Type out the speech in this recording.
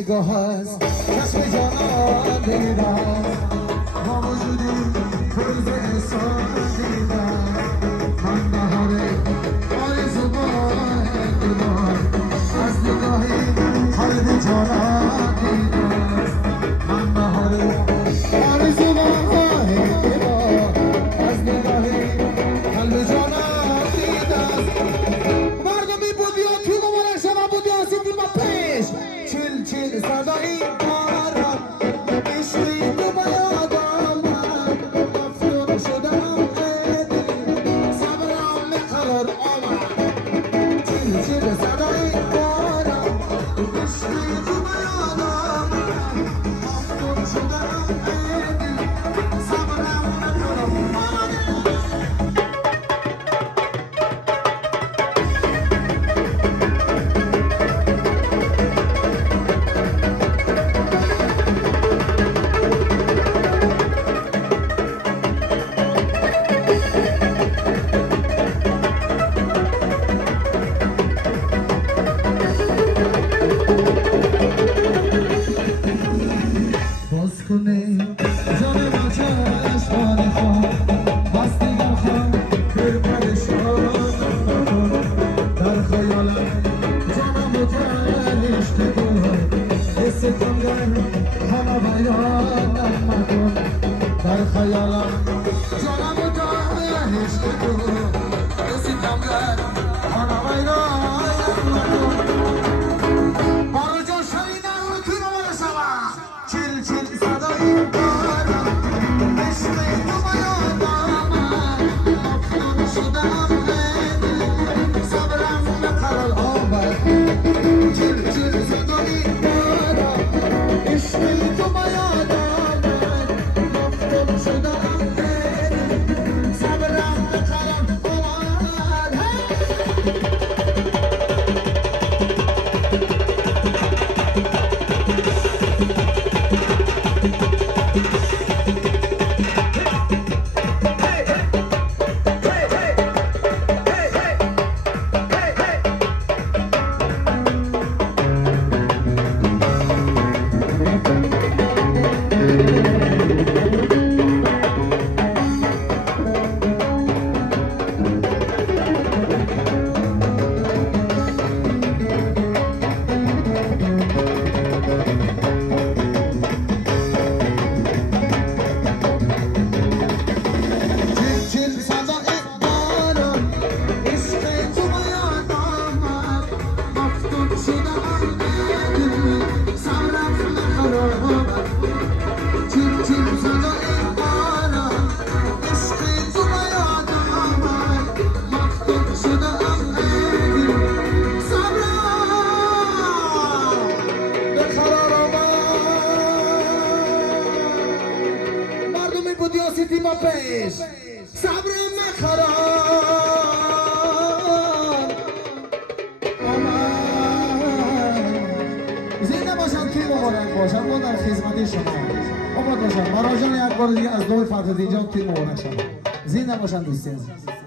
نگاه است کشف جانان دیدم با وجودی پر ز احساس دیدم من بهار آرزو با اعتبار از نگاهی قلب جانان دیدم من بهار آرزو با اعتبار از نگاهی قلب جانان دیدم مردمی بودی و توی مبارک شما بودی آسیدی ما پیش چیل چیل صدایی بارم عشقی تو باید آمد مفتون شدم قدری صبرم قرار آمد چیل چیل صدایی بارم عشقی تو باید آمد مفتون شدم قدری صبرم قرار آمد باز کنه جان ما چشمان خواهم بستی در خواهم دل پرشان در خیالم جانم و تن عشق تو حس کمگر همه بیانم مکن در خیالم جانم و تن عشق تو حس کمگر همه بیانم مکن بارو جان شنیدن رو توی رو برسوم چیل چیل صدایی دارم عشق تو باید آمد مفتون شدم قدری صبرم قرار آمد چیل چیل صدایی دارم عشق تو باید آمد مفتون شدم قدری صبرم قرار آمد سیتی ما پیش صبرم نخران زنده باشم توی مبارک باشم ما در خدمت شما آباد باشم مراجعه یک بار دیگه از دور فرزاد اینجا توی مبارک شما زنده باشم دوستی عزیز